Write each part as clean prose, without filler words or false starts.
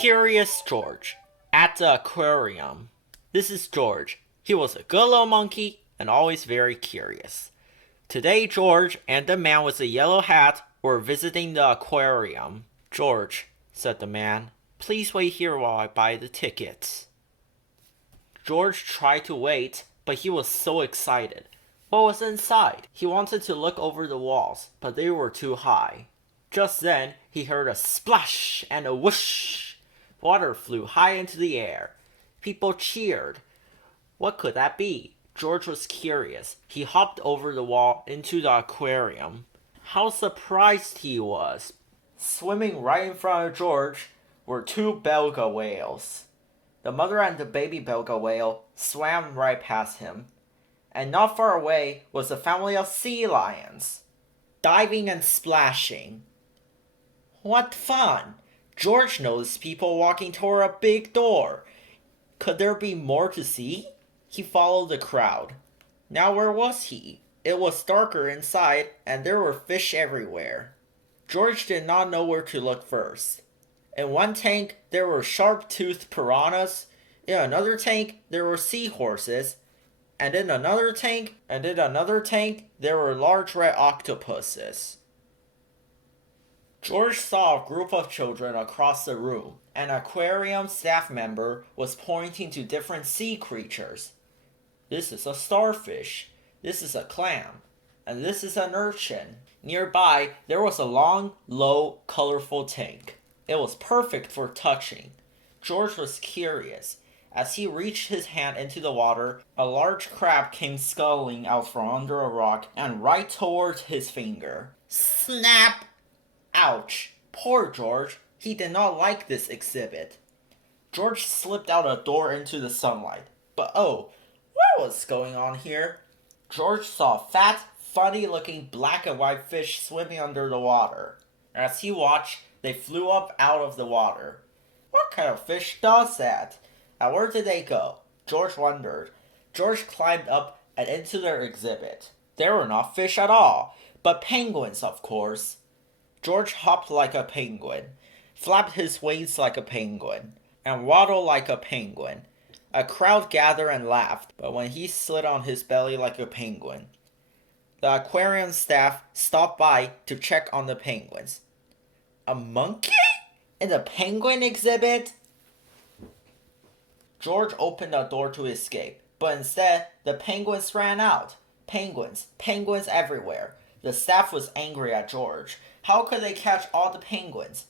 Curious George at the aquarium. This is George. He was a good little monkey and always very curious. Today, George and the man with the yellow hat were visiting the aquarium. "George," said the man, "please wait here while I buy the tickets." George tried to wait, but he was so excited. What was inside? He wanted to look over the walls, but they were too high. Just then, he heard a splash and a whoosh. Water flew high into the air. People cheered. What could that be? George was curious. He hopped over the wall into the aquarium. How surprised he was! Swimming right in front of George were two belga whales. The mother and the baby belga whale swam right past him. And not far away was a family of sea lions, diving and splashing. What fun! George noticed people walking toward a big door. Could there be more to see? He followed the crowd. Now where was he? It was darker inside, and there were fish everywhere. George did not know where to look first. In one tank, there were sharp-toothed piranhas. In another tank, there were seahorses. And in another tank, there were large red octopuses. George saw a group of children across the room. An aquarium staff member was pointing to different sea creatures. This is a starfish. This is a clam. And this is an urchin. Nearby, there was a long, low, colorful tank. It was perfect for touching. George was curious. As he reached his hand into the water, a large crab came scuttling out from under a rock and right towards his finger. Snap! Ouch! Poor George. He did not like this exhibit. George slipped out a door into the sunlight. But oh, what was going on here? George saw fat, funny-looking black and white fish swimming under the water. As he watched, they flew up out of the water. What kind of fish does that? And where did they go? George wondered. George climbed up and into their exhibit. They were not fish at all, but penguins, of course. George hopped like a penguin, flapped his wings like a penguin, and waddled like a penguin. A crowd gathered and laughed, but when he slid on his belly like a penguin, the aquarium staff stopped by to check on the penguins. A monkey? In the penguin exhibit? George opened the door to escape, but instead, the penguins ran out. Penguins everywhere. The staff was angry at George. How could they catch all the penguins?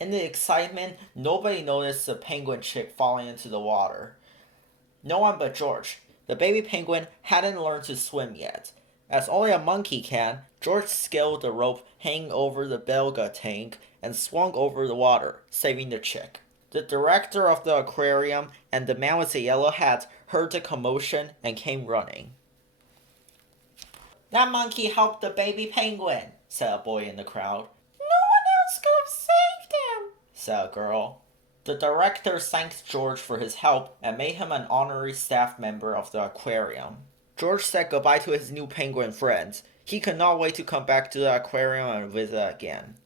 In the excitement, nobody noticed the penguin chick falling into the water. No one but George. The baby penguin hadn't learned to swim yet. As only a monkey can, George scaled the rope hanging over the belga tank and swung over the water, saving the chick. The director of the aquarium and the man with the yellow hat heard the commotion and came running. "That monkey helped the baby penguin," said a boy in the crowd. "No one else could have saved him," said a girl. The director thanked George for his help and made him an honorary staff member of the aquarium. George said goodbye to his new penguin friends. He could not wait to come back to the aquarium and visit again.